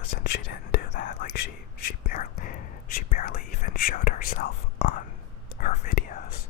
videos, and she didn't do that. Like, she barely even showed herself on her videos.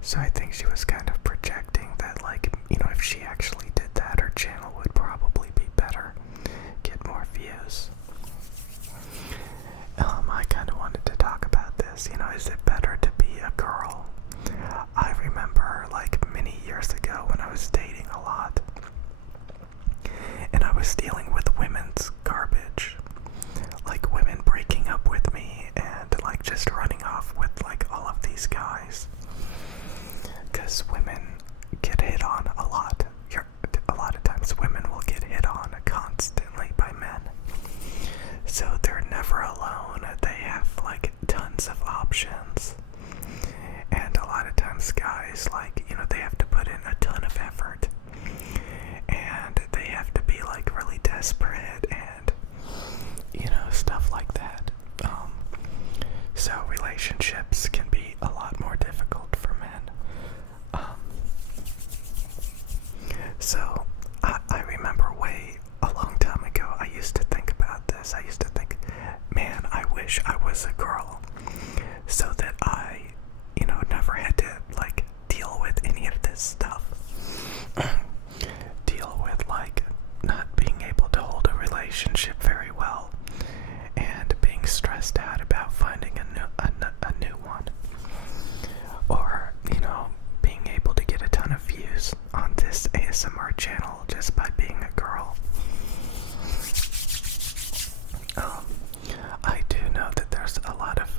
So I think she was kind of projecting that, like, if she actually did that, her channel would probably be better, get more views. I kind of wanted to talk about this. Is it better to be a girl? I remember, like, many years ago when I was dating a lot, and I was dealing with women's garbage, like women breaking up with me and like just running off with like all of these guys, because women get hit on a lot. A lot of times women will get hit on constantly by men, so they're never alone. They have like tons of options, and a lot of times guys, like, they have to put in a ton of effort, and they have to be like really desperate and stuff like that. So relationships can be a lot more difficult for men. So I remember a long time ago, I used to think about this. I used to think, man, I wish I was a girl, so that I never had to like deal with any of this stuff. Deal with like not being able to hold a relationship very well, and being stressed out about finding a new one, or being able to get a ton of views on this ASMR channel just by being a girl. I do know that there's a lot of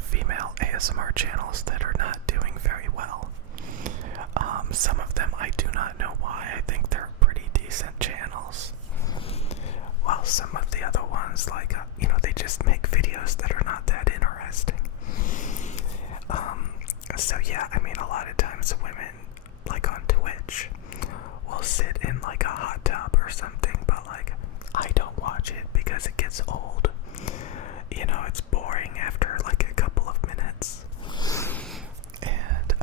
female ASMR channels that are not doing very well. Some of them I do not know why. I think they're pretty decent channels, while some of the other ones, like, they just make videos that are not that interesting. So yeah, I mean, a lot of times women, like on Twitch, will sit in like a hot tub or something, but like, I don't watch it because it gets old. It's boring after like a couple of minutes. And,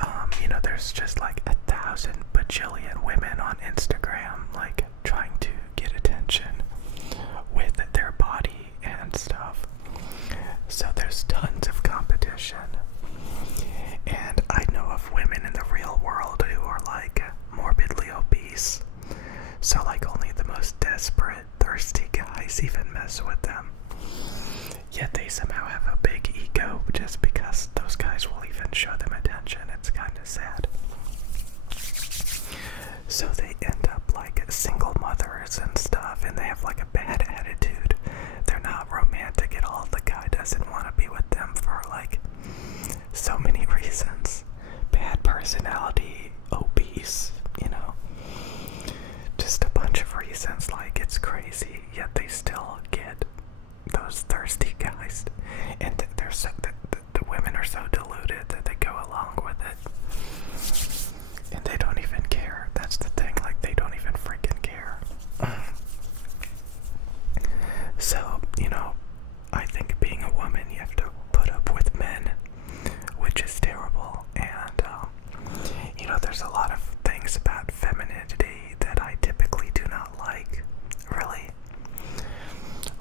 there's just like 1,000 bajillion women on Instagram, like, trying to get attention with their body and stuff. So there's tons of competition. And I know of women in the real world who are like morbidly obese. So like only the most desperate, thirsty guys even mess with them. Yet they somehow have a big ego just because those guys will even show them attention. It's kind of sad. So they end up like single mothers and stuff, and they have like a bad attitude. They're not romantic at all. The guy doesn't want to be with them for like so many reasons. Bad personality, obese, just a bunch of reasons. Like, it's crazy. Yet they still get those thirsty guys, and they're so the women are so deluded that they go along with it, and they don't even care. That's the thing, like, they don't even freaking care. So I think being a woman, you have to put up with men, which is terrible. And there's a lot of things about femininity that I typically do not like, really.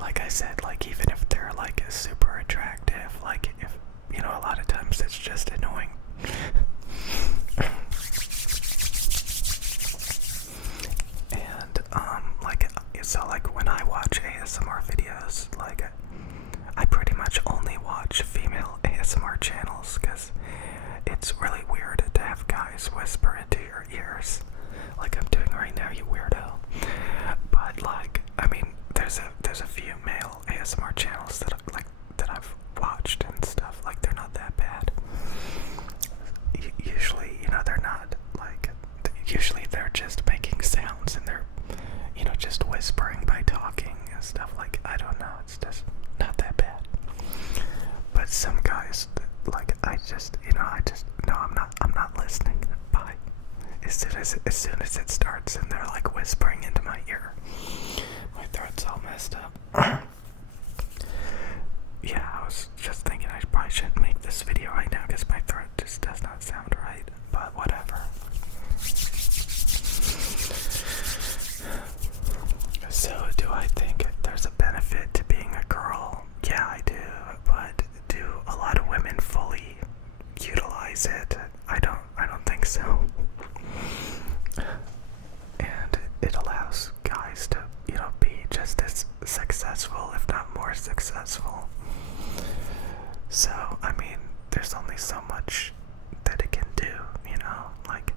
Like I said, like, even if they're like super attractive, like, if a lot of times it's just annoying. And like when I watch ASMR videos, like, I pretty much only watch female ASMR channels, because it's really weird to have guys whisper into your ears like I'm doing right now, you weirdo. But like, I mean, there's a few male ASMR channels that I've watched and stuff. Like, they're not that bad. Usually, they're not like. Usually, they're just making sounds, and they're just whispering by talking and stuff. Like, I don't know. It's just not that bad. But some guys, like, I just no, I'm not listening. Bye. As soon as it starts, and they're like whispering into my ear, my throat's all messed up. Yeah, I was just thinking I probably shouldn't make this video right now because my throat just does not sound right, but whatever. So, do I think there's a successful, if not more successful. So, I mean, there's only so much that it can do, you know? Like,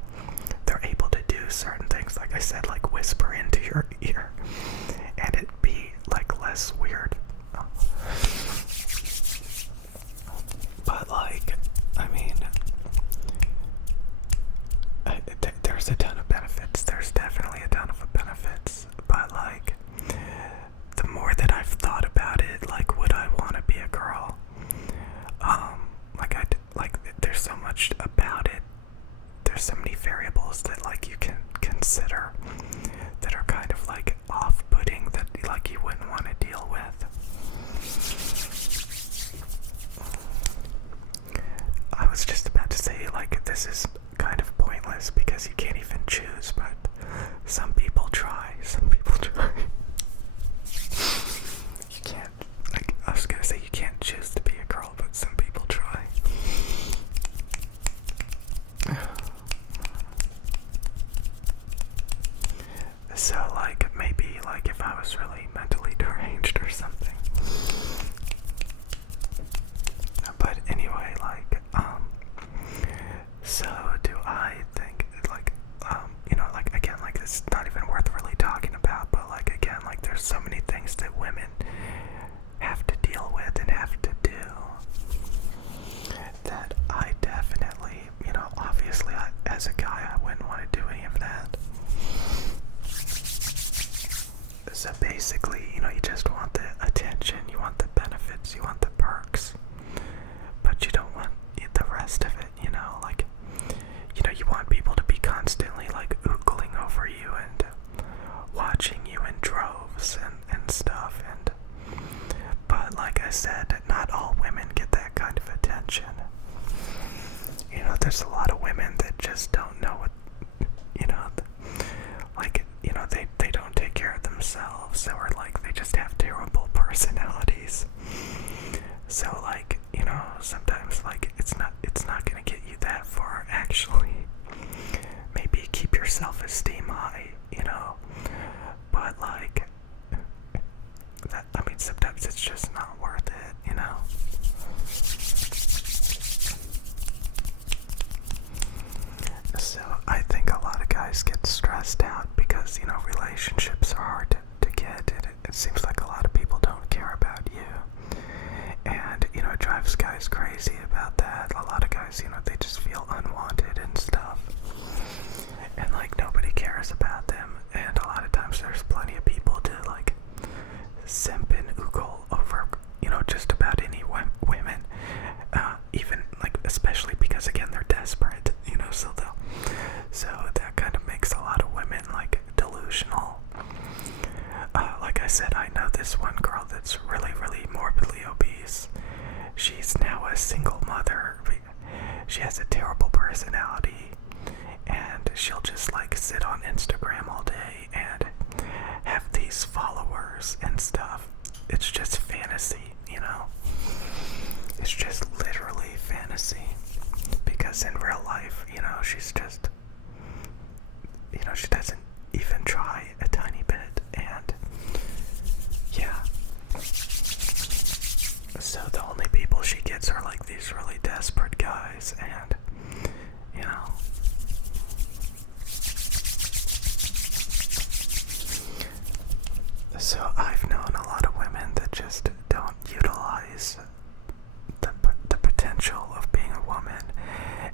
they're able to do certain things, like I said, like whisper into your ear, and it be, like, less weird. But, like, I mean, there's a ton of benefits. There's definitely a ton of benefits. But, like, the more that I've thought about it, like, would I want to be a girl? There's so much about it. There's so many variables that, like, you can consider that are kind of, like, off-putting that, like, you wouldn't want to deal with. I was just about to say, like, this is kind of pointless because you can't even choose, but some people try. Some people try. You can't, like, I was gonna say you can't choose to be a girl, but some people try. So, like, maybe, like, if I was really mentally deranged or something. But anyway, like, so do I think, like, you know, like, again, like, it's not even worth really talking about, but, like, again, like, there's so many things that women have to deal with and have to do that I definitely, you know, obviously, as a guy, I wouldn't want to do any of that. So basically, you know, you just want the attention, you want the benefits, you want the perks, but you don't want the rest of it, you know, like, you know, you want people to be constantly, like, oogling over you and watching you in droves and stuff, but like I said, not all women get that kind of attention. You know, there's a lot of women that just don't know what, you know, like, you know, they don't take care of themselves, or, like, they just have terrible personalities. So, like, you know, sometimes, like, it's not gonna get you that far, actually. Maybe keep your self-esteem high, you know, but, like, that, I mean, sometimes it's just not worth it, you know. So I think a lot of guys get stressed out because, you know, relationships are hard to get. It seems like a lot of people don't care about you. And, you know, it drives guys crazy about that. A lot of guys, you know, they just feel unwanted and stuff. And, like, nobody cares about them. And a lot of times there's plenty of people to, like, simp and oogle over, you know, just about any women. Even, like, especially because, again, they're desperate, you know, so that kind of makes a lot of women, like, delusional. Like I said, I know this one girl that's really, really morbidly obese. She's now a single mother. She has a terrible personality, and she'll just, like, sit on Instagram all day and have these followers and stuff. It's just fantasy, you know? It's just literally fantasy. Because in real life, you know, she's just, you know, she doesn't even try a tiny bit, and yeah. So the only people she gets are, like, these really desperate guys, and, you know. So I've known a lot of women that just don't utilize the potential of being a woman,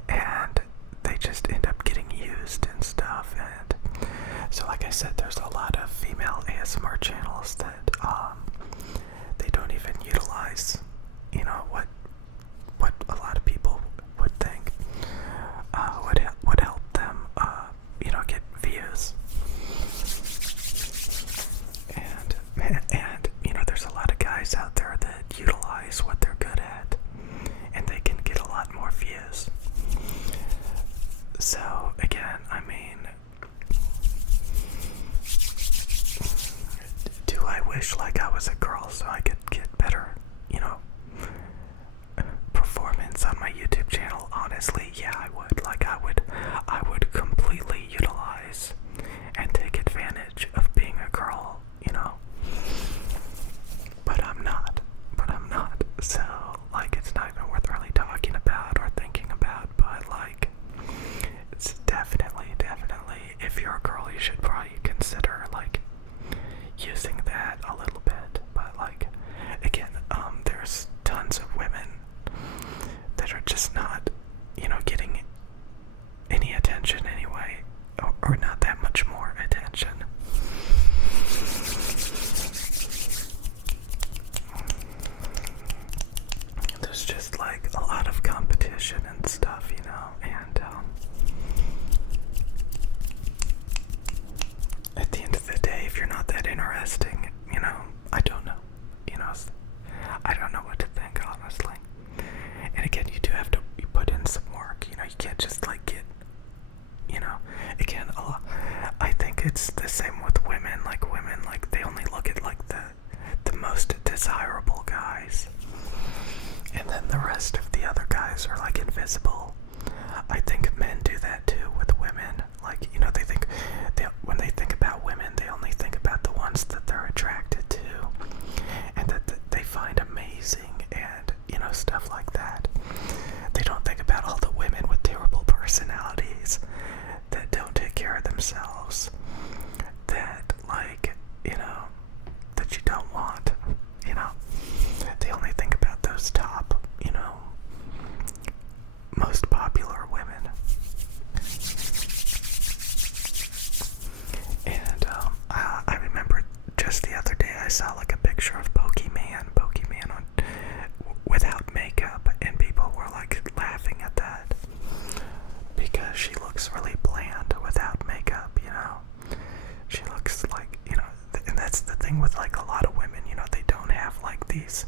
and they just end up getting used and stuff. And so, like I said, there's a lot of female ASMR channels that they don't even utilize, you know, what a lot of people would think would help them, you know, get views. And you know, there's a lot of guys out there that utilize what they're good at, and they can get a lot more views. So again, I mean, do I wish, like, I was a girl so I could get better, you know, performance on my YouTube channel? Honestly, yeah, I would. Like, I would completely utilize and take advantage of being a girl, you know. don't want, you know. They only think about those top, most popular women. And I remember just the other day I saw like a picture of Pokemon on without makeup, and people were like laughing at that because she looks really bland without makeup, She looks like, and that's the thing with like a lot of women, they don't have like these